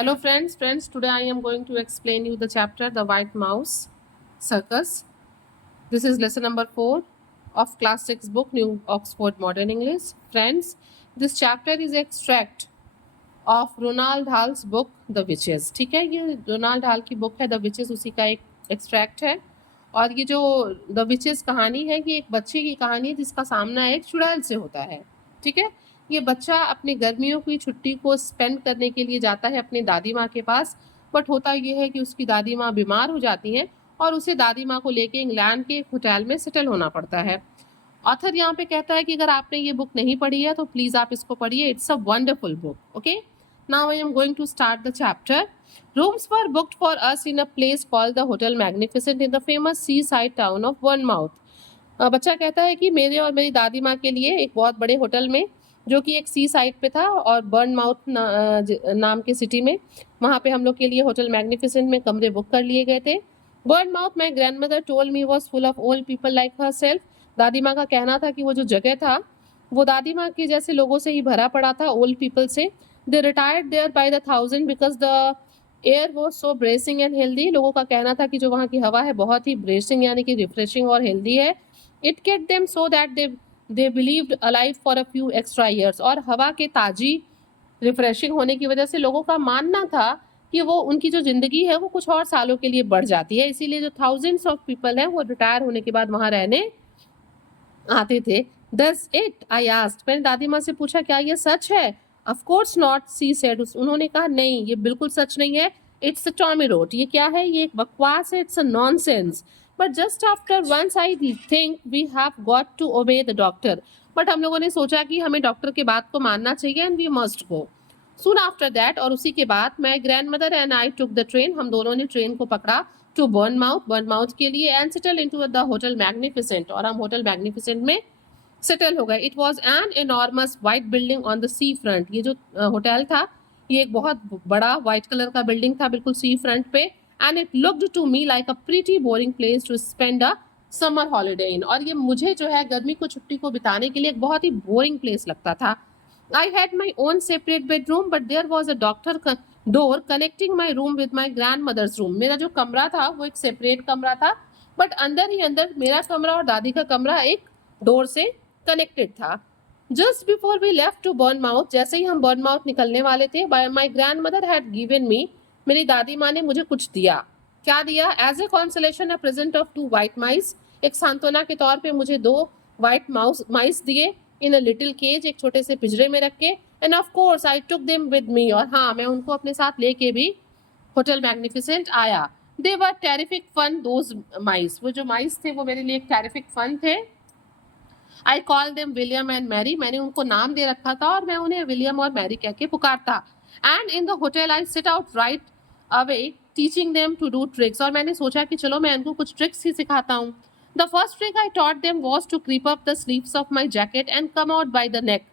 Hello friends, today I am going to explain you the chapter The White Mouse Circus. This is lesson number 4 of class 6 book New Oxford Modern English. Friends, this chapter is extract of Roald Dahl's book The Witches. ठीक है, ये Ronald डाल की book है the witches, उसी का एक extract है। और ये जो द विचेस कहानी है ये एक बच्चे की कहानी है जिसका सामना एक चुड़ैल से होता है। ठीक है, ये बच्चा अपनी गर्मियों की छुट्टी को स्पेंड करने के लिए जाता है अपनी दादी माँ के पास, बट होता ये है कि उसकी दादी माँ बीमार हो जाती हैं और उसे दादी माँ को लेके इंग्लैंड के एक होटल में सेटल होना पड़ता है। ऑथर यहाँ पे कहता है कि अगर आपने ये बुक नहीं पढ़ी है तो प्लीज़ आप इसको पढ़िए, it's a wonderful book. Okay, now I am going to start the chapter. Rooms were booked for us in a place called the Hotel Magnificent in the famous seaside town of Bournemouth. बच्चा कहता है कि मेरे और मेरी दादी माँ के लिए एक बहुत बड़े होटल में, जो कि एक सी साइड पे था और बर्नमाउथ नाम के सिटी में, वहाँ पे हम लोग के लिए होटल मैग्निफिसेंट में कमरे बुक कर लिए गए थे। Bournemouth my grandmother told me was full of old people like herself. दादी माँ का कहना था कि वो जो जगह था वो दादी माँ के जैसे लोगों से ही भरा पड़ा था, ओल्ड पीपल से। They retired there by the thousand because the air was so bracing and healthy. लोगों का कहना था कि जो वहाँ की हवा है बहुत ही ब्रेसिंग यानी कि रिफ्रेशिंग और हेल्दी है। It kept them so that they believed alive for a few extra years. और हवा के ताजी रिफ्रेशिंग होने की वजह से लोगों का मानना था कि वो उनकी जो ज़िंदगी है वो कुछ और सालों के लिए बढ़ जाती है, इसीलिए जो थाउजेंड्स ऑफ पीपल हैं वो रिटायर होने के बाद वहाँ रहने आते थे। Does it? I asked. मैंने दादी माँ से पूछा क्या ये सच है? Of course not, she said. उन्होंने कहा नहीं, ये बिल्कुल सच नहीं है। It's a Tommy wrote. ये क्या है? ये एक बकवास है। It's a nonsense. But just after once I think we have got to obey the doctor. But हम लोगों ने सोचा कि हमें डॉक्टर के बात को मानना चाहिए and we must go. Soon after that, और उसी के बाद my grandmother and I took the train. हम दोनों ने ट्रेन को पकड़ा to बर्नमाउथ के लिए and settled into the hotel magnificent. और हम होटल मैग्निफिसेंट में सेटल हो गए। It was an enormous white building on the sea front. ये जो होटल था ये एक बहुत बड़ा वाइट कलर का बिल्डिंग था बिल्कुल सी फ्रंट पे। And it looked to me like a pretty boring place to spend a summer holiday in. और ये मुझे जो है गर्मी को छुट्टी को बिताने के लिए एक बहुत ही बोरिंग प्लेस लगता था। I had my own separate bedroom but there was a doctor door connecting my room with my grandmother's room. मेरा जो कमरा था वो एक सेपरेट कमरा था, बट अंदर ही अंदर मेरा कमरा और दादी का कमरा एक डोर से कनेक्टेड था। Just before we left to Bournemouth, जैसे ही हम बर्नमाउथ निकलने वाले थे, my grandmother had given me, मेरी दादी माँ ने मुझे कुछ दिया। क्या दिया? As a consolation a present of 2 white mice. एक सांत्वना के तौर पे मुझे 2 व्हाइट माइस दिए इन अ लिटिल केज, एक छोटे से पिंजरे में रख के। End of course I took them with me, और हाँ मैं उनको अपने साथ लेके भी होटल मैग्निफिसेंट आया। दे वर टेरिफिक फन दोज माइस। वो जो माइस थे वो मेरे लिए एक टेरिफिक फन थे। I call them William and Mary. मैंने उनको नाम दे रखा था और मैं उन्हें विलियम और मैरी कह के पुकारता। And in the hotel I sit out right away teaching them to do tricks. और मैंने सोचा कि चलो मैं इनको कुछ ट्रिक्स ही सिखाता हूँ। The first trick I taught them was to creep up the sleeves of my jacket and come out by the neck.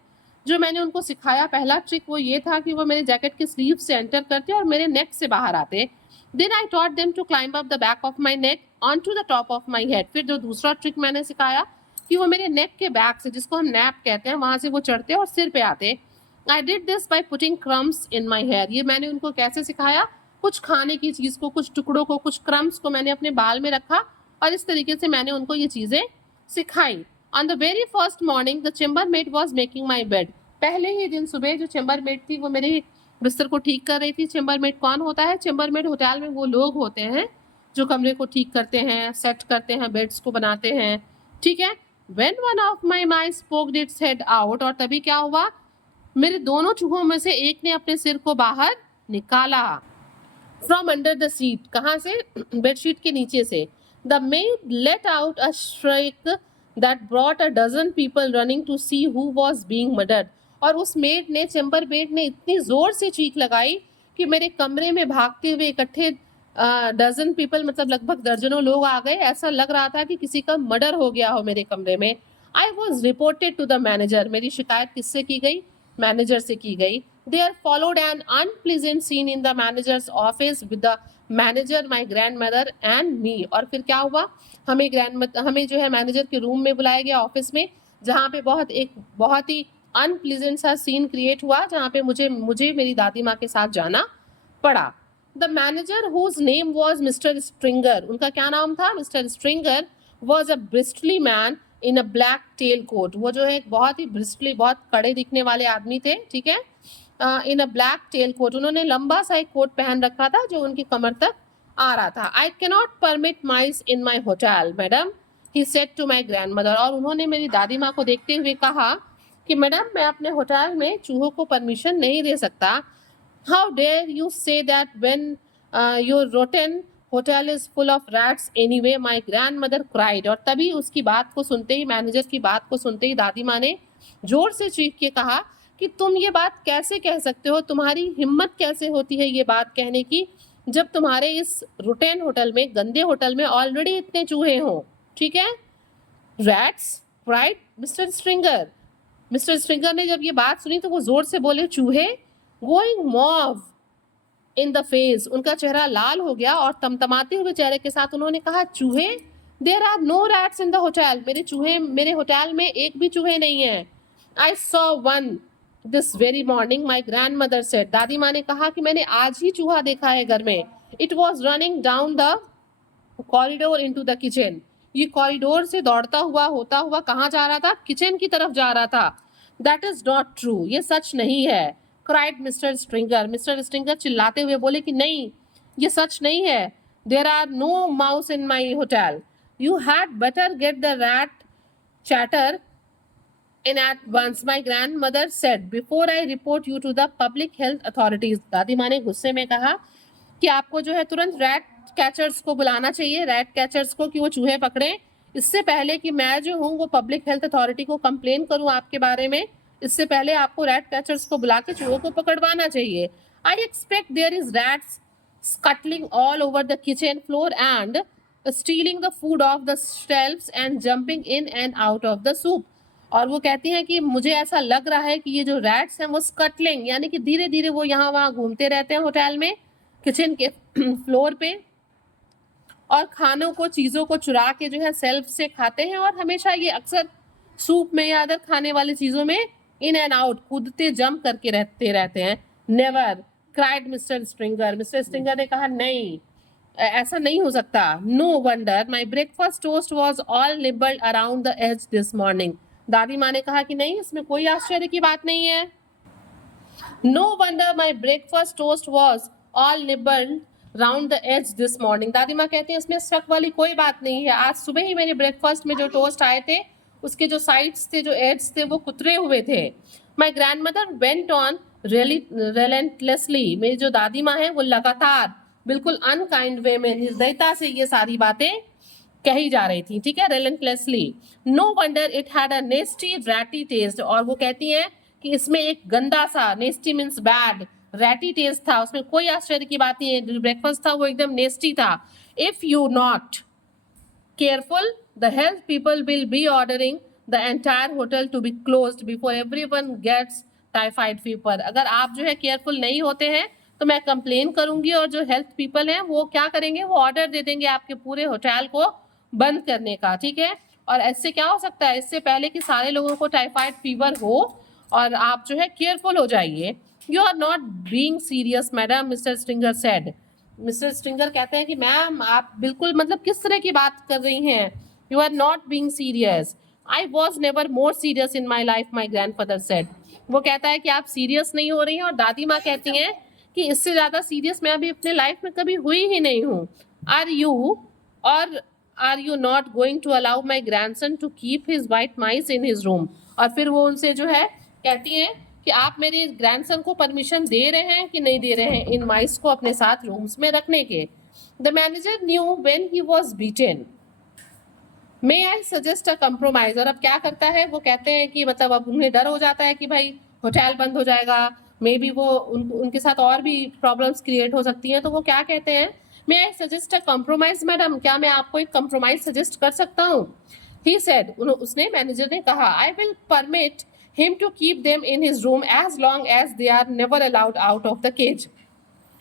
जो मैंने उनको सिखाया पहला ट्रिक वो ये था कि वो मेरे जैकेट के स्लीव से एंटर करते और मेरे नेक से बाहर आते। Then I taught them to climb up the back of my neck on to the top of my head. फिर जो दूसरा ट्रिक मैंने सिखाया कि वो मेरे नेक के बैक से, जिसको हम नैप कहते हैं, वहां से वो चढ़ते और सिर पे आते। I did this by putting crumbs in my hair. ये मैंने उनको कैसे सिखाया? कुछ खाने की चीज को, कुछ टुकड़ों को, कुछ क्रम्स को मैंने अपने बाल में रखा और इस तरीके से मैंने उनको ये चीजें सिखाई। On the very first morning the chambermaid was making my bed. पहले ही दिन सुबह जो चेम्बर मेट थी वो मेरे बिस्तर को ठीक कर रही थी। चेम्बर मेट कौन होता है? चेम्बर मेट होटल में वो लोग होते हैं जो कमरे को ठीक करते हैं, सेट करते हैं, बेड्स को बनाते हैं। ठीक है। When one of my mice poked its head out, और तभी क्या हुआ? मेरे दोनों चूहों में से एक ने अपने सिर को बाहर निकाला। From under the seat, कहाँ से? बेडशीट के नीचे से। The maid let out a shriek that brought a dozen people running to see who was being murdered. और उस मेड ने, चेम्बर मेड ने इतनी जोर से चीख लगाई कि मेरे कमरे में भागते हुए इकट्ठे डजन पीपल, मतलब लगभग दर्जनों लोग आ गए। ऐसा लग रहा था कि किसी का मर्डर हो गया हो मेरे कमरे में। I was reported to the manager. मेरी शिकायत किससे की गई? मैनेजर से की गई। There followed an unpleasant scene in the manager's office with the manager, my grandmother and me. और फिर क्या हुआ? हमें जो है मैनेजर के रूम में बुलाया गया ऑफिस में, जहाँ पे बहुत ही अनप्लीजेंट सा सीन क्रिएट हुआ, जहाँ पे मुझे मेरी दादी माँ के साथ जाना पड़ा। The manager whose name was mister Stringer, उनका क्या नाम था, mister Stringer, was a bristly man in a black tail coat, वो जो है एक बहुत ही ब्रिस्टली, बहुत कड़े दिखने वाले आदमी थे, ठीक है, इन अ ब्लैक टेल कोट, उन्होंने लंबा सा एक कोट पहन रखा था जो उनकी कमर तक आ रहा था। I cannot permit mice in my hotel madam, he said to my grandmother, और उन्होंने मेरी दादी माँ को देखते हुए कहा कि मैडम मैं अपने होटल में चूहों को परमिशन नहीं दे सकता। How dare you say that when your rotten hotel is full of rats anyway, my grandmother cried, और तभी उसकी बात को सुनते ही, मैनेजर की बात को सुनते ही दादी माँ ने जोर से चीख के कहा कि तुम ये बात कैसे कह सकते हो, तुम्हारी हिम्मत कैसे होती है ये बात कहने की, जब तुम्हारे इस रोटेन होटल में, गंदे होटल में ऑलरेडी इतने चूहे हों, ठीक है। Rats, cried mister Stringer, mister Stringer ने जब ये बात सुनी तो वो जोर से बोले चूहे। Going mauve in the face, उनका चेहरा लाल हो गया और तमतमाते हुए चेहरे के साथ उन्होंने कहा चूहे, there are no rats in the hotel, मेरे चूहे, मेरे होटल में एक भी चूहे नहीं है। I saw one this very morning, my grand mother said, दादी माँ ने कहा कि मैंने आज ही चूहा देखा है घर में। It was running down the corridor into the kitchen, ये कॉरिडोर से दौड़ता हुआ, होता हुआ कहाँ जा रहा था, किचन की तरफ जा रहा था। दैट इज नॉट ट्रू, ये सच नहीं है। Cried mister Stringer, mister Stringer चिल्लाते हुए बोले कि नहीं, ये सच नहीं है। There are no mouse in my hotel, you had better get the rat चैटर in at once, my grandmother said, before I report you to the public health authorities, दादी माँ ने गुस्से में कहा कि आपको जो है तुरंत रैट कैचर्स को बुलाना चाहिए, रैट कैचर्स को, कि वो चूहे पकड़ें, इससे पहले कि मैं जो हूँ वो पब्लिक हेल्थ अथॉरिटी को कंप्लेन करूँ आपके बारे में, इससे पहले आपको रैट कैचर्स को बुला के चूहों को पकड़वाना चाहिए। I expect there is rats scuttling all over the kitchen floor and stealing the food off the shelves and jumping in and out of the soup, और वो कहती हैं कि मुझे ऐसा लग रहा है कि ये जो रैट्स हैं वो स्कटलिंग, यानी कि धीरे धीरे वो यहाँ वहाँ घूमते रहते हैं होटल में, किचन के फ्लोर पे, और खानों को, चीज़ों को चुरा के जो है सेल्फ से खाते हैं, और हमेशा ये अक्सर सूप में या अदर खाने वाली चीज़ों में इन एंड आउट कूदते जंप करके रहते हैं। Never, cried mister Stringer, mister Stringer ने कहा नहीं, ऐसा नहीं हो सकता। No wonder my breakfast toast was all nibbled around the edge this morning, दादी माँ ने कहा कि नहीं, इसमें कोई आश्चर्य की बात नहीं है। No wonder my breakfast toast was all nibbled round the edge this morning, दादी माँ कहती हैं इसमें शक वाली कोई बात नहीं है, आज सुबह ही मेरे ब्रेकफास्ट में जो टोस्ट आए थे उसके जो साइड्स थे, जो एड्स थे, वो कुतरे हुए थे। My grand mother went on relentlessly, मेरी जो दादी माँ है वो लगातार बिल्कुल अनकाइंड वे में, निर्दयता से ये सारी बातें कही जा रही थी, ठीक है, relentlessly. No wonder it had a nasty ratty taste, और वो कहती हैं कि इसमें एक गंदा सा, nasty means bad, ratty taste था, उसमें कोई आश्चर्य की बात नहीं है, जो ब्रेकफास्ट था वो एकदम nasty था। If you not careful, the health people will be ordering the entire hotel to be closed before everyone gets typhoid fever, अगर आप जो है केयरफुल नहीं होते हैं तो मैं कंप्लेन करूंगी, और जो हेल्थ पीपल हैं वो क्या करेंगे, वो ऑर्डर दे देंगे आपके पूरे होटल को बंद करने का, ठीक है। और इससे क्या हो सकता है, इससे पहले कि सारे लोगों को टाइफाइड फीवर हो, और आप जो है केयरफुल हो जाइए। You are not being serious madam, mister Stringer said, mister Stringer कहते हैं कि मैम आप बिल्कुल, मतलब किस तरह की बात कर रही हैं, you are not being serious. I was never more serious in my life, my grandfather said, वो कहता है कि आप सीरियस नहीं हो रही हैं, और दादी माँ कहती हैं कि इससे ज़्यादा सीरियस मैं अभी अपने लाइफ में कभी हुई ही नहीं हूँ। Are you not going to allow my grandson to keep his white mice in his room, और फिर वो उनसे जो है कहती हैं कि आप मेरे ग्रैंडसन को परमिशन दे रहे हैं कि नहीं दे रहे हैं इन माइस को अपने साथ रूम्स में रखने के। The manager knew when he was beaten, may I suggest a compromise, और अब क्या करता है, वो कहते हैं कि मतलब अब उन्हें डर हो जाता है कि भाई होटल बंद हो जाएगा, मे बी वो उनके साथ और भी प्रॉब्लम्स क्रिएट हो सकती हैं, तो वो क्या कहते हैं, may I suggest a compromise madam, क्या मैं आपको एक कंप्रोमाइज सजेस्ट कर सकता हूँ। ही सेड, उसने, मैनेजर ने कहा, I will permit him to keep them in his room as long as they are never allowed out of the cage,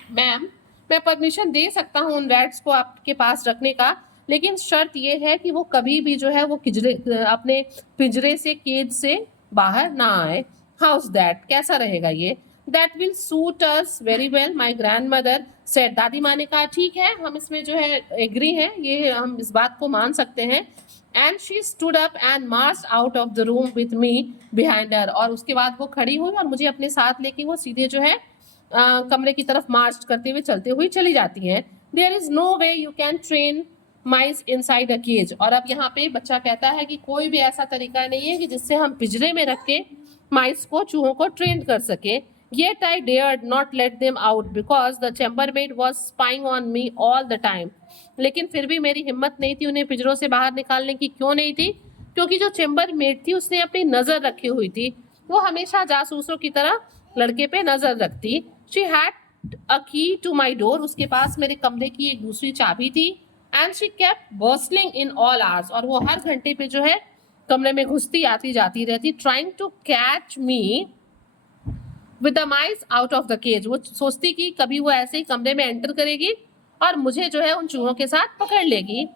ma'am मैं परमिशन दे सकता हूँ उन रैट्स को आपके पास रखने का, लेकिन शर्त ये है कि वो कभी भी जो है वो अपने पिंजरे से, केज से बाहर ना आए। हाउस दैट, कैसा रहेगा ये। That will suit us very well, my grandmother said. दादी माँ ने कहा ठीक है, हम इसमें जो है एग्री हैं, ये हम इस बात को मान सकते हैं. And she stood up and marched out of the room with me behind her. और उसके बाद वो खड़ी हुई और मुझे अपने साथ लेके वो सीधे जो है कमरे की तरफ मार्च करते हुए चलते हुए चली जाती हैं. There is no way you can train mice inside a cage. और अब यहाँ पे बच्चा कहता है कि कोई भी ऐसा तरीका नहीं है कि जिससे हम पिंजरे में रख के माइस को, चूहों को ट्रेन कर सके. Yet I dared not let them out because the chambermaid was spying on me all the time. लेकिन फिर भी मेरी हिम्मत नहीं थी उन्हें पिंजरों से बाहर निकालने की. क्यों नहीं थी? क्योंकि जो चैम्बरमेड थी उसने अपनी नजर रखी हुई थी. वो हमेशा जासूसों की तरह लड़के पे नजर रखती. She had a key to my door. उसके पास मेरे कमरे की एक दूसरी चाबी थी. And she kept bustling in all hours. और वो हर घंटे पे जो है कमरे में घुसती आती जाती रहती. Trying to catch me with the mice out of the cage. वो सोचती कि कभी वो ऐसे ही कमरे में एंटर करेगी और मुझे जो है उन चूहों के साथ पकड़ लेगी.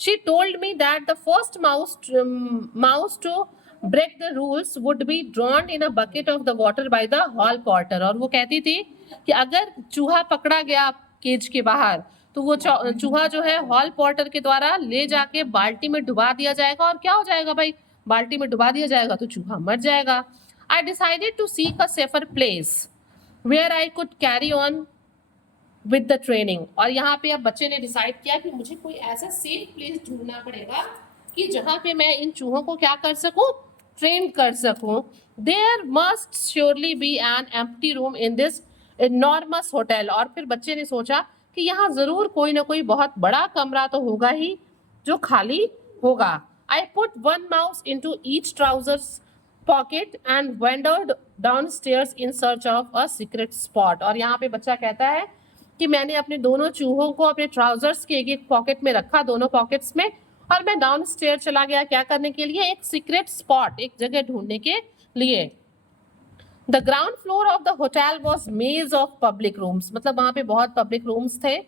She told me that the first mouse to break the rules would be drowned in a bucket of the water by the hall porter. और वो कहती थी कि अगर चूहा पकड़ा गया केज के बाहर तो वो चूहा जो है हॉल पोर्टर के द्वारा ले जाके बाल्टी में डुबा दिया जाएगा. और क्या हो जाएगा भाई, बाल्टी में डुबा दिया जाएगा तो चूहा मर जाएगा. I decided to seek a safer place where I could carry on with the training. और यहाँ पे अब बच्चे ने डिसाइड किया कि मुझे कोई ऐसा सेफ प्लेस ढूंढना पड़ेगा कि जहाँ पे मैं इन चूहों को क्या कर सकूं, ट्रेन कर सकूं. There must surely be an empty room in this enormous hotel. और फिर बच्चे ने सोचा कि यहाँ जरूर कोई ना कोई बहुत बड़ा कमरा तो होगा ही जो खाली होगा. I put one mouse into each trousers pocket and wandered downstairs in search of a secret spot. और यहाँ पे बच्चा कहता है कि मैंने अपने दोनों चूहों को अपने ट्राउजर्स के एक पॉकेट में रखा, दोनों पॉकेट्स में, और मैं डाउनस्टेयर चला गया. क्या करने के लिए? एक सीक्रेट स्पॉट, एक जगह ढूंढने के लिए. The ground floor of the hotel was मेज ऑफ पब्लिक रूम्स. मतलब वहाँ पे बहुत पब्लिक रूम्स थे,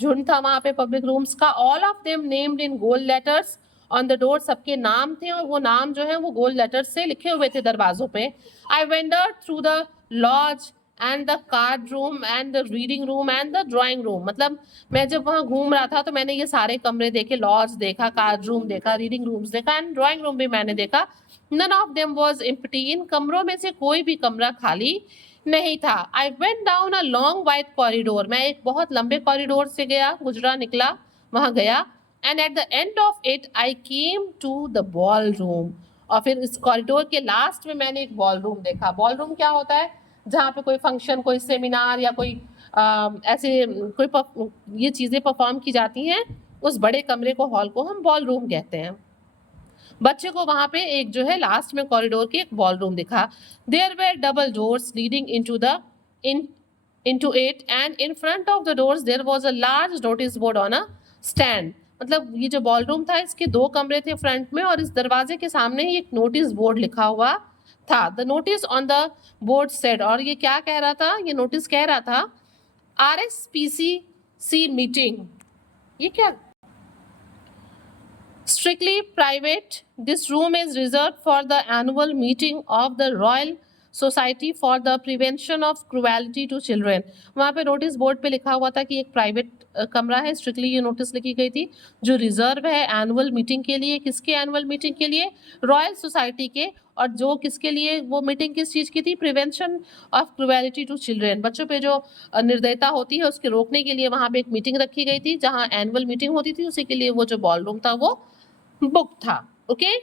झुंड था वहाँ पे पब्लिक रूम्स का. All of them named in gold letters on the door. सबके नाम थे और वो नाम जो है वो गोल्ड लेटर से लिखे हुए थे दरवाजों पे. I wandered through the lodge and the card room and the reading room and the drawing room. मतलब मैं जब वहाँ घूम रहा था तो मैंने ये सारे कमरे देखे, लॉज देखा, कार्ड रूम देखा, रीडिंग रूम्स देखा एंड ड्राइंग रूम भी मैंने देखा. None of them was empty. इन कमरों में से कोई भी कमरा खाली नहीं था. I went down a long wide corridor. मैं एक बहुत लंबे कॉरिडोर से गया, गुजरा, निकला, वहां गया. And at the end of it I came to the ball room. और फिर इस कॉरिडोर के लास्ट में मैंने एक बॉल रूम देखा. बॉल रूम क्या होता है? जहाँ पे कोई फंक्शन, कोई सेमिनार या कोई ऐसे कोई ये चीज़ें परफॉर्म की जाती हैं, उस बड़े कमरे को, हॉल को हम बॉल रूम कहते हैं. बच्चे को वहां पे एक जो है लास्ट में कॉरिडोर के एक बॉल रूम दिखा. There were double doors leading into it and in front of the doors there was a large notice board on a stand. मतलब ये जो बॉल रूम था इसके दो कमरे थे फ्रंट में और इस दरवाजे के सामने ही एक नोटिस बोर्ड लिखा हुआ था. The notice on the board said. और ये क्या कह रहा था? ये नोटिस कह रहा था RSPCC मीटिंग. ये क्या? Strictly private. This room is reserved for the annual meeting of the Royal Society for the Prevention of Cruelty to Children. वहाँ पे नोटिस बोर्ड पे लिखा हुआ था कि एक प्राइवेट कमरा है. स्ट्रिक्टली ये नोटिस लिखी गई थी जो रिजर्व है एनुअल मीटिंग के लिए. किसके एनुअल मीटिंग के लिए? रॉयल सोसाइटी के. और जो किसके लिए वो मीटिंग किस चीज़ की थी? Prevention of cruelty to children. बच्चों पे जो निर्दयता होती है उसके रोकने के लिए वहाँ पे एक मीटिंग रखी गई थी जहाँ एनुअल मीटिंग होती थी. उसी के लिए वो जो बॉल रूम था वो बुक था. Okay.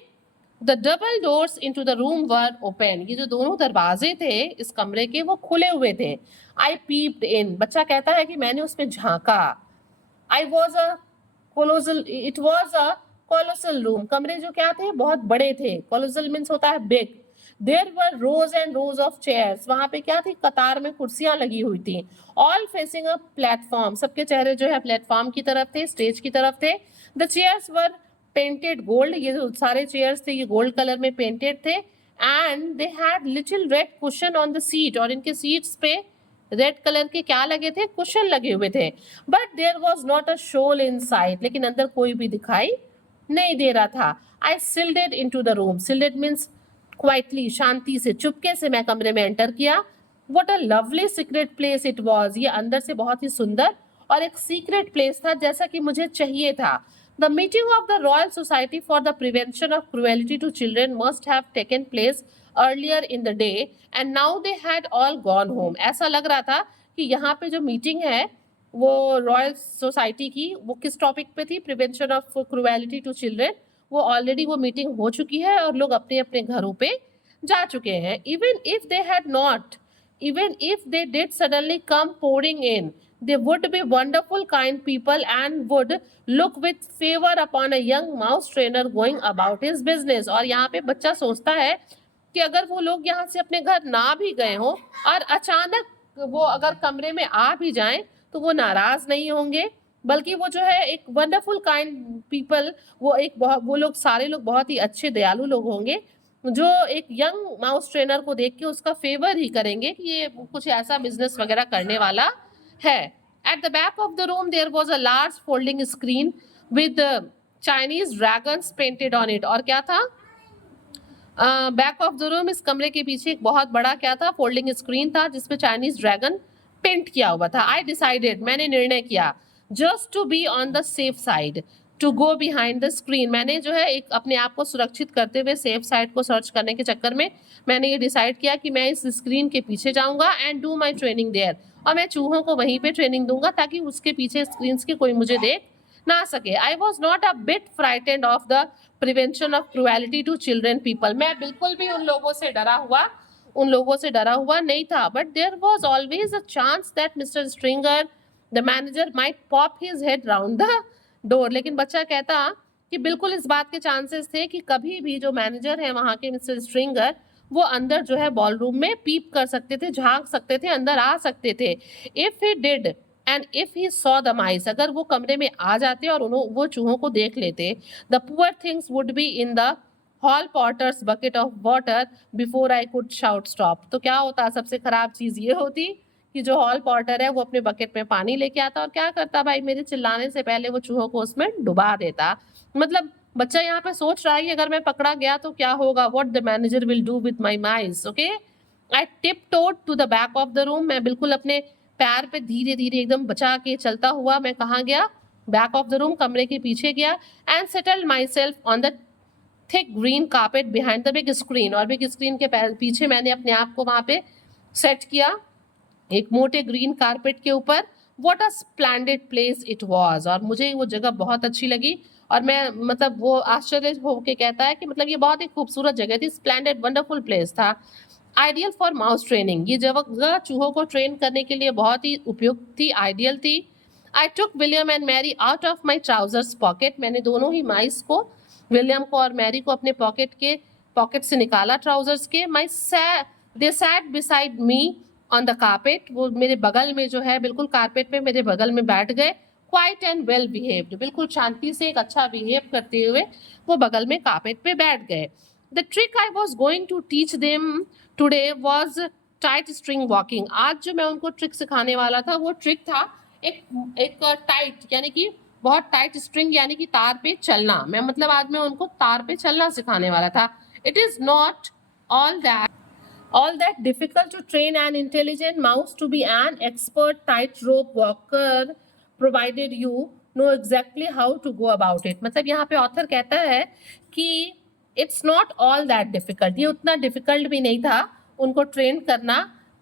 The double doors into the room were open. ये जो दोनों दरवाजे थे इस कमरे के वो खुले हुए थे. I peeped in. बच्चा कहता है कि मैंने उसमें झांका. I was a colossal. It was a colossal room. कमरे जो क्या थे? बहुत बड़े थे. कोलोसल मीन्स होता है big. There were rows and rows of chairs. वहां पे क्या थी? कतार में कुर्सियां लगी हुई थी. All facing a platform. सबके चेहरे जो है प्लेटफॉर्म की तरफ थे, स्टेज की तरफ थे. The chairs were painted gold. ये जो सारे चेयर्स थे ये गोल्ड कलर में पेंटेड थे. And they had little red cushion on the seat. और इनके सीट्स पे रेड कलर के क्या लगे थे? कुशन लगे हुए थे. But there was not a soul in sight. लेकिन अंदर कोई भी दिखाई नहीं दे रहा था. I sidled into the room. Sidled means quietly, शांति से, चुपके से मैं कमरे में एंटर किया. What a lovely secret place it was. ये अंदर से बहुत ही सुंदर और एक सीक्रेट प्लेस था जैसा कि मुझे चाहिए था. The meeting of the Royal Society for the Prevention of Cruelty to Children must have taken place earlier in the day and now they had all gone home. ऐसा लग रहा था कि यहाँ पे जो मीटिंग है वो रॉयल सोसाइटी की, वो किस टॉपिक पे थी? Prevention of cruelty to children. वो ऑलरेडी वो मीटिंग हो चुकी है और लोग अपने अपने घरों पे जा चुके हैं. Even if they did suddenly come pouring in, they would be wonderful, kind people and would look with favor upon a young mouse trainer going about his business. और यहाँ पे बच्चा सोचता है कि अगर वो लोग यहाँ से अपने घर ना भी गए हों और अचानक वो अगर कमरे में आ भी जाएं तो वो नाराज नहीं होंगे, बल्कि वो जो है एक वंडरफुल काइंड पीपल, वो लोग सारे लोग बहुत ही अच्छे दयालु लोग होंगे जो एक यंग माउस ट्रेनर को देख के उसका फेवर ही करेंगे कि ये कुछ ऐसा बिजनेस वगैरह करने वाला है. At the back of the room there was a large folding screen with Chinese dragons painted on it. और क्या था? बैक ऑफ द रूम, इस कमरे के पीछे एक बहुत बड़ा क्या था? फोल्डिंग स्क्रीन था जिसपे चाइनीज ड्रैगन पेंट किया हुआ था. आई डिसाइडेड, मैंने निर्णय किया, just to be on the safe side to go behind the screen. मैंने जो है एक अपने आप को सुरक्षित करते हुए सेफ साइड को सर्च करने के चक्कर में मैंने ये डिसाइड किया कि मैं इस स्क्रीन के पीछे जाऊंगा and do my training there. और मैं चूहों को वहीं पे ट्रेनिंग दूंगा ताकि उसके पीछे स्क्रीन के कोई मुझे देख ना सके. I was not a bit frightened of the prevention of cruelty to children people. मैं बिल्कुल भी उन लोगों से डरा हुआ नहीं था. But there was always a chance that mister Stringer the manager might pop his head round the door. लेकिन बच्चा कहता कि बिल्कुल इस बात के चांसेस थे कि कभी भी जो मैनेजर है वहाँ के मिस्टर स्ट्रिंगर वो अंदर जो है बॉल रूम में पीप कर सकते थे, झांक सकते थे, अंदर आ सकते थे. If he did and if he saw the माइस, अगर वो कमरे में आ जाते और वो चूहों को देख लेते, the poor things would be in the hall porter's bucket of water before I could shout stop. तो क्या होता? सबसे खराब चीज ये होती कि जो हॉल पॉटर है वो अपने बकेट में पानी लेके आता और क्या करता भाई, मेरे चिल्लाने से पहले वो चूहों को उसमें डुबा देता. मतलब बच्चा यहाँ पे सोच रहा है कि अगर मैं पकड़ा गया तो क्या होगा, what the manager will do with my mice. Okay, I tiptoed to the back of the room. मैं बिल्कुल अपने पैर पे धीरे धीरे एकदम बचा के चलता हुआ मैं कहाँ गया? बैक ऑफ द रूम, कमरे के पीछे गया. And settled my self on the thick green carpet behind the big screen. और बिग स्क्रीन के पीछे मैंने अपने आप को वहां पे सेट किया एक मोटे ग्रीन कारपेट के ऊपर. What a splendid place it was. और मुझे वो जगह बहुत अच्छी लगी और मैं मतलब वो आश्चर्य होके कहता है कि मतलब ये बहुत ही खूबसूरत जगह थी, स्प्लेंडेड वंडरफुल प्लेस था. आइडियल फॉर माउस ट्रेनिंग, ये जगह चूहों को ट्रेन करने के लिए बहुत ही उपयुक्त थी, आइडियल थी. I took William and Mary out of my trousers pocket. मैंने दोनों ही माइस को, विलियम को और मैरी को, अपने पॉकेट से निकाला ट्राउजर्स के. They sat beside me on the carpet. वो मेरे बगल में जो है बिल्कुल कारपेट पे मेरे बगल में बैठ गए. क्वाइट एंड वेल बिहेव्ड, बिल्कुल शांति से एक अच्छा बिहेव करते हुए वो बगल में कारपेट पे बैठ गए. The trick I was going to teach them today was tight string walking. आज जो मैं उनको ट्रिक सिखाने वाला था वो ट्रिक था एक टाइट यानी कि बहुत टाइट स्ट्रिंग यानी कि तार पे चलना. मैं मतलब आज मैं उनको तार पे चलना सिखाने वाला था. It is not all that difficult to train an intelligent mouse to be an expert tightrope walker provided you know exactly how to go about it. मतलब यहाँ पे ऑथर कहता है कि it's not all that difficult, ये उतना difficult भी नहीं था उनको ट्रेन करना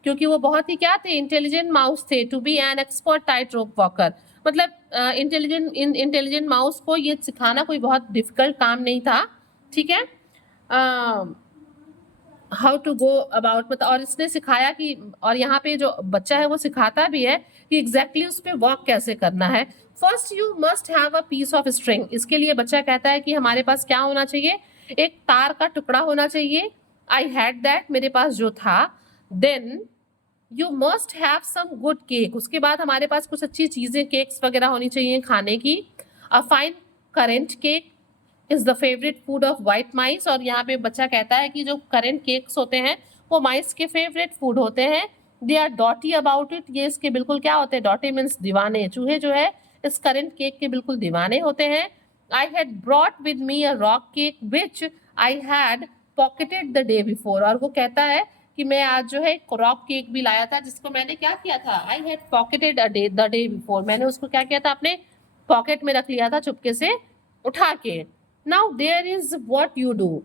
क्योंकि वो बहुत ही क्या थे, इंटेलिजेंट माउस थे. To be an expert tight rope walker मतलब इंटेलिजेंट माउस को ये सिखाना कोई बहुत डिफिकल्ट काम नहीं था. ठीक है, हाउ टू गो अबाउट मतलब, और इसने सिखाया कि, और यहाँ पे जो बच्चा है वो सिखाता भी है कि एग्जैक्टली उस पर वॉक कैसे करना है. First you must have a piece of string. इसके लिए बच्चा कहता है कि हमारे पास क्या होना चाहिए, एक तार का टुकड़ा होना चाहिए. आई हैड दैट, मेरे पास जो था. Then you must have some good cake. उसके बाद हमारे पास कुछ अच्छी चीजें, केक्स वगैरह होनी चाहिए खाने की. A fine currant cake is the favourite food of white mice. और यहाँ पे बच्चा कहता है कि जो करेंट केक्स होते हैं वो माइस के फेवरेट फूड होते हैं. They are dotty about it. ये इसके बिल्कुल क्या होते हैं, डॉटी मीन्स दीवाने. चूहे जो है इस करेंट केक के बिल्कुल दीवाने होते हैं. I had brought with me a rock cake which I had pocketed the day before. और वो कहता है कि मैं आज जो है क्रॉप केक भी लाया था, जिसको मैंने क्या किया था, I had pocketed the day before, मैंने उसको क्या किया था, अपने पॉकेट में रख लिया था चुपके से उठा के। Now there is what you do,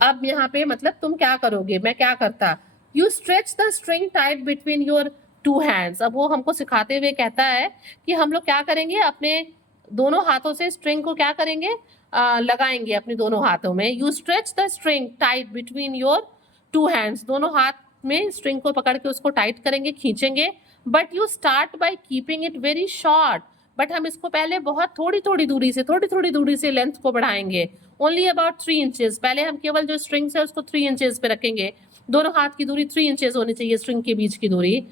अब यहाँ पे मतलब तुम क्या करोगे, मैं क्या करता, you stretch the string tight between your two hands. अब वो हमको सिखाते हुए कहता है कि हम लोग क्या करेंगे, अपने दोनों हाथों से स्ट्रिंग को क्या करेंगे, लगाएंगे अपने दोनों हाथों में। You stretch the string tight between your two hands, दोनों हाथ में स्ट्रिंग को पकड़ के उसको टाइट करेंगे, खींचेंगे। But you start by keeping it very short, but हम इसको पहले बहुत थोड़ी थोड़ी दूरी से लेंथ को बढ़ाएंगे, ओनली अबाउट 3 इंचेस। पहले हम केवल जो स्ट्रिंग्स है उसको 3 इंचेस पे रखेंगे, दोनों हाथ की दूरी 3 इंचेस होनी चाहिए स्ट्रिंग के बीच की दूरी।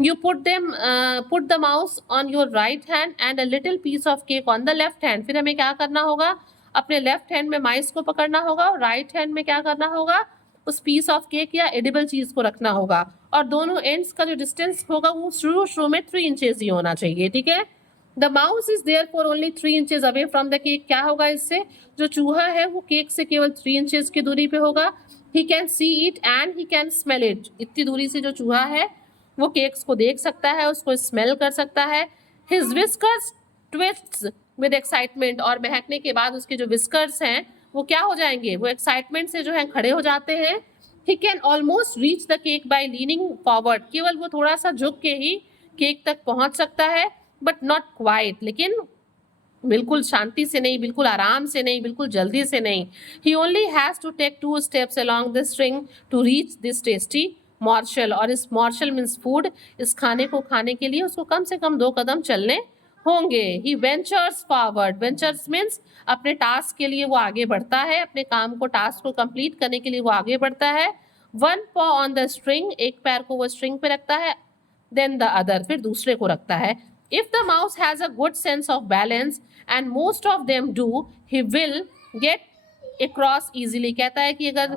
You put the mouse on your right hand and a little piece of cake on the left hand। फिर हमें क्या करना होगा, अपने लेफ्ट हैंड में माउस को पकड़ना होगा और राइट हैंड में क्या करना होगा, उस पीस ऑफ केक या एडिबल चीज को रखना होगा, और दोनों एंड्स का जो डिस्टेंस होगा वो शुरू में 3 इंचेस ही होना चाहिए, ठीक है। The mouse is there for only 3 inches away from the cake. क्या होगा इससे, जो चूहा है वो केक से केवल 3 इंचेस की दूरी पे होगा। He can see it and he can smell it, इतनी दूरी से जो चूहा है वो केक्स को देख सकता है, उसको स्मेल कर सकता है। His whiskers twists with excitement, और महकने के बाद उसके जो विस्कर्स हैं वो क्या हो जाएंगे, वो एक्साइटमेंट से जो है खड़े हो जाते हैं। He can almost reach the cake bye leaning forward, केवल वो थोड़ा सा झुक के ही केक तक पहुंच सकता है, बट नॉट क्वाइट, लेकिन बिल्कुल शांति से नहीं, बिल्कुल आराम से नहीं, बिल्कुल जल्दी से नहीं। He only has to take 2 steps along the string to reach this tasty morsel, और इस मॉर्शल मीन्स फूड, इस खाने को खाने के लिए उसको कम से कम 2 कदम चलने होंगे। ही वेंचर्स फॉरवर्ड, वेंचर्स मीन्स अपने टास्क के लिए वो आगे बढ़ता है, अपने काम को टास्क को कंप्लीट करने के लिए वो आगे बढ़ता है। 1 paw ऑन द स्ट्रिंग, एक पैर को वो स्ट्रिंग पे रखता है, देन द अदर, फिर दूसरे को रखता है। If the mouse has a good sense of balance and most of them do, he will get across easily. कहता है कि अगर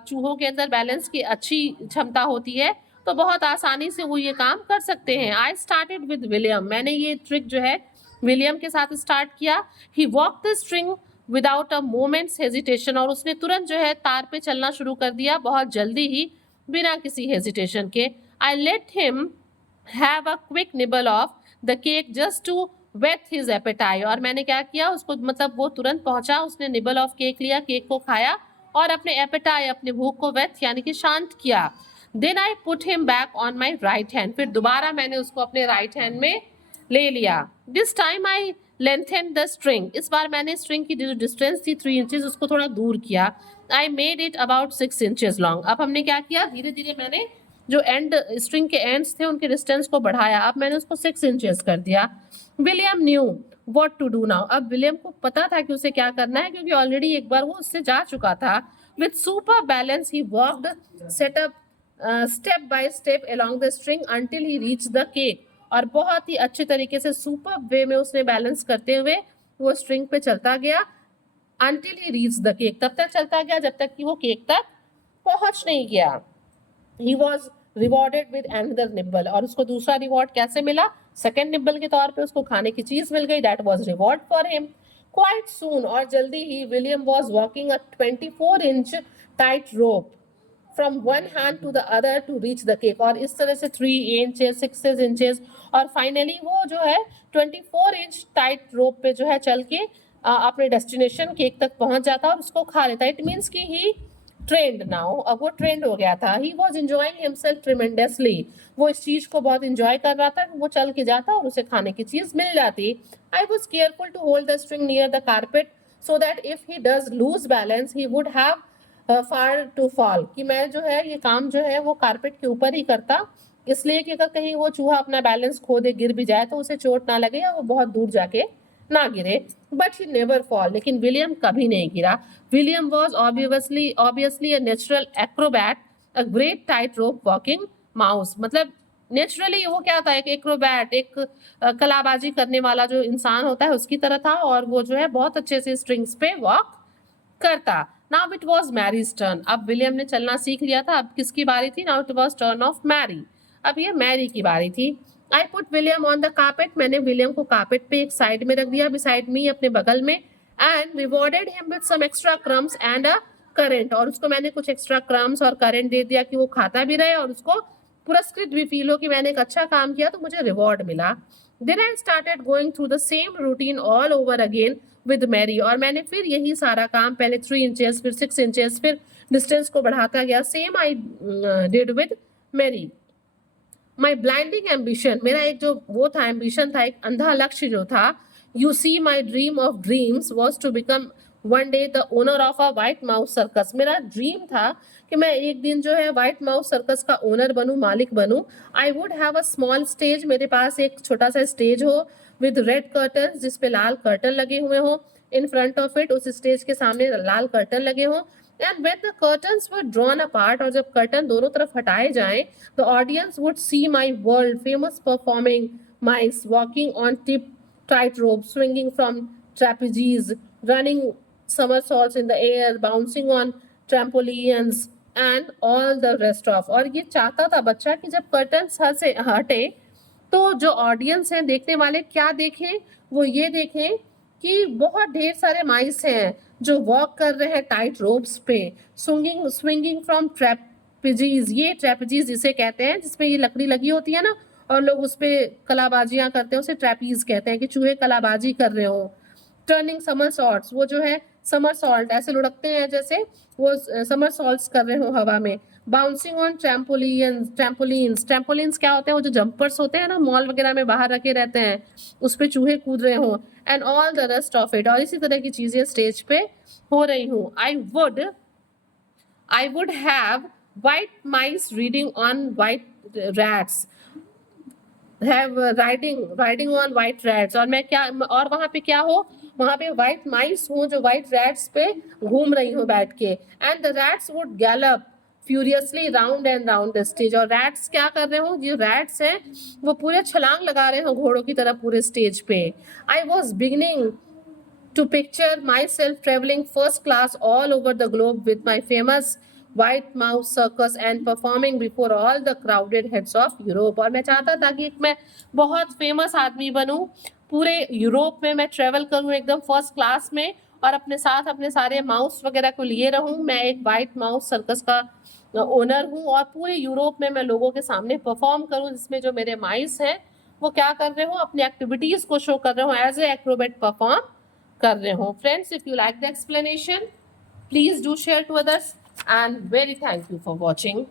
चूहों के अंदर बैलेंस की अच्छी क्षमता होती है तो बहुत आसानी से वो ये काम कर सकते हैं। आई स्टार्टेड विद विलियम, मैंने ये ट्रिक जो है विलियम के साथ स्टार्ट किया। He walk the string without a moment's hesitation, और उसने तुरंत जो है तार पे चलना शुरू कर दिया, बहुत जल्दी ही, बिना किसी हेजिटेशन के। I let him have a quick nibble of the cake just to whet his appetite, और मैंने क्या किया उसको, मतलब वो तुरंत पहुंचा, उसने निबल ऑफ केक लिया, केक को खाया और अपने एपेटाइट, अपने भूख को वेट यानी कि शांत किया। Then I put him back on my right hand, फिर दोबारा मैंने उसको अपने राइट हैंड में ले लिया। This time I lengthen the string, इस बार मैंने स्ट्रिंग की जो डिस्टेंस थी 3 इंचेस उसको थोड़ा दूर किया। I made it about 6 inches long, अब हमने क्या किया, धीरे धीरे मैंने जो एंड स्ट्रिंग के एंड्स थे उनके डिस्टेंस को बढ़ाया, अब मैंने उसको 6 इंचेस कर दिया। William knew what to do now, अब विलियम को पता था कि उसे क्या करना है, क्योंकि ऑलरेडी एक बार वो उससे जा चुका था। With super balance he walked setup step by step along the string until he reach the cake, और बहुत ही अच्छे तरीके से सुपर वे में उसने बैलेंस करते हुए वो स्ट्रिंग पे चलता गया, until he reach the cake, तब तक चलता गया जब तक कि वो केक तक पहुंच नहीं गया। He was rewarded with another nibble, और उसको दूसरा रिवॉर्ड कैसे मिला, सेकेंड निब्बल के तौर पे उसको खाने की चीज मिल गई, that was reward for him. Quite soon, और जल्दी ही, William was walking a 24 inch tight rope from one hand to the other to reach the cake, और इस तरह से 3 इंचेस 6 इंचेस, और फाइनली वो जो है 24 इंच टाइट रोप पे जो है चल के अपने डेस्टिनेशन केक तक पहुंच जाता और उसको खा लेता। इट मीन्स कि ही ट्रेंड नाउ, अब वो ट्रेंड हो गया था। He was enjoying himself tremendously, वो इस चीज को बहुत इंजॉय कर रहा था, वो चल के जाता और उसे खाने की चीज मिल जाती। I was careful to hold the string near the carpet so that if he does lose balance he would have far to fall, कि मैं जो है ये काम जो है वो कारपेट के ऊपर ही करता, इसलिए कि अगर कहीं वो चूहा अपना बैलेंस खो दे, गिर भी जाए तो उसे चोट ना लगे या वो बहुत दूर जाके ना गिरे। बट ही नेवर फॉल, लेकिन विलियम कभी नहीं गिरा। William was obviously a natural Acrobat, a great tit rope walking mouse, मतलब नेचुरली वो क्या था, एक एक्रोबैट, एक कलाबाजी करने वाला जो इंसान होता है उसकी तरह था, और वो जो है बहुत अच्छे से स्ट्रिंग्स पे वॉक करता। Now it was Mary's turn, अब विलियम ने चलना सीख लिया था, अब किसकी बारी थी, now it was turn of Mary, अब ये मैरी की बारी थी। I put William on the carpet, मैंने विलियम को कार्पेट पे एक साइड में रख दिया, बिसाइड मी, अपने बगल में, and rewarded him with some extra crumbs and a currant, और उसको मैंने कुछ एक्स्ट्रा क्रम्स और करंट दे दिया कि वो खाता भी रहे और उसको पुरस्कृत भी फील हो कि मैंने एक अच्छा काम किया तो मुझे रिवॉर्ड मिला. Then I started going through the same routine all over again with Mary, और मैंने फिर यही सारा काम पहले 3 इंचेस फिर 6 इंचेस फिर डिस्टेंस को बढ़ाता गया. Same I did with Mary. My blinding ambition, मेरा एक जो वो था एम्बिशन था, एक अंधा लक्ष्य जो था, you see my dream of dreams was to become one day the owner of a white mouse circus. मेरा ड्रीम था कि मैं एक दिन जो है व्हाइट माउस सर्कस का ओनर बनूं, मालिक बनूं. I would have a small stage, मेरे पास एक छोटा सा स्टेज हो विद रेड कर्टन, जिसपे लाल कर्टन लगे हुए हो. इन फ्रंट ऑफ इट, उस स्टेज के सामने लाल कर्टन लगे हो. And when the curtains were drawn apart, और जब कर्टन दोनों तरफ हटाए जाएं, the audience would see my world famous performing mice walking on tight ropes, swinging from trapezes, running somersaults in the air, bouncing on trampolines and all the rest of. और ये चाहता था बच्चा कि जब कर्टन्स हटे तो जो ऑडियंस है, देखने वाले क्या देखें, वो ये देखें कि बहुत ढेर सारे माइस हैं जो वॉक कर रहे हैं टाइट रोप्स पे, स्विंगिंग फ्रॉम ट्रैपेजीज. ये ट्रैपेजीज जिसे कहते हैं जिसपे ये लकड़ी लगी होती है ना, और लोग उस पे कलाबाजियां करते हैं, उसे ट्रैपीज कहते हैं कि चूहे कलाबाजी कर रहे हो. टर्निंग समरसॉल्ट्स, वो जो है समरसॉल्ट ऐसे लुढ़कते हैं जैसे वो समरसॉल्ट्स कर रहे हो हवा में. बाउंसिंग ऑन ट्रैम्पोलिन्स क्या होते हैं, वो जो जंपर्स होते हैं ना मॉल वगैरह में बाहर रखे रहते हैं, उस पे चूहे कूद रहे हो. And all the rest of it, और इसी तरह की चीजें स्टेज पे हो रही हूँ. I would have white mice reading on white rats, have riding on white rats, और मैं क्या, और वहां पे क्या हो, वहां पे व्हाइट माइस हो जो व्हाइट रैट्स पे घूम रही हो बैठ के. And the rats would Gallup furiously round and round the stage, और रैट्स क्या कर रहे हो, जो रैट्स हैं वो पूरे छलांग लगा रहे हो घोड़ों की तरह पूरे स्टेज पे. I was beginning to picture myself traveling first class all over the globe with my famous white mouse circus and performing before all the crowded heads of Europe. और मैं चाहता था कि मैं बहुत फेमस आदमी बनूं, पूरे यूरोप में मैं ट्रेवल करूं एकदम फर्स्ट क्लास में, और अपने साथ अपने सारे माउस वगैरह को लिए रहूं. मैं एक व्हाइट माउस सर्कस का ओनर हूं और पूरे यूरोप में मैं लोगों के सामने परफॉर्म करूं, जिसमें जो मेरे माइस हैं वो क्या कर रहे हो, अपनी एक्टिविटीज को शो कर रहे हो, एज ए एक्रोबेट परफॉर्म कर रहे हो. Friends, if you like the explanation please do share to others, and very thank you for watching.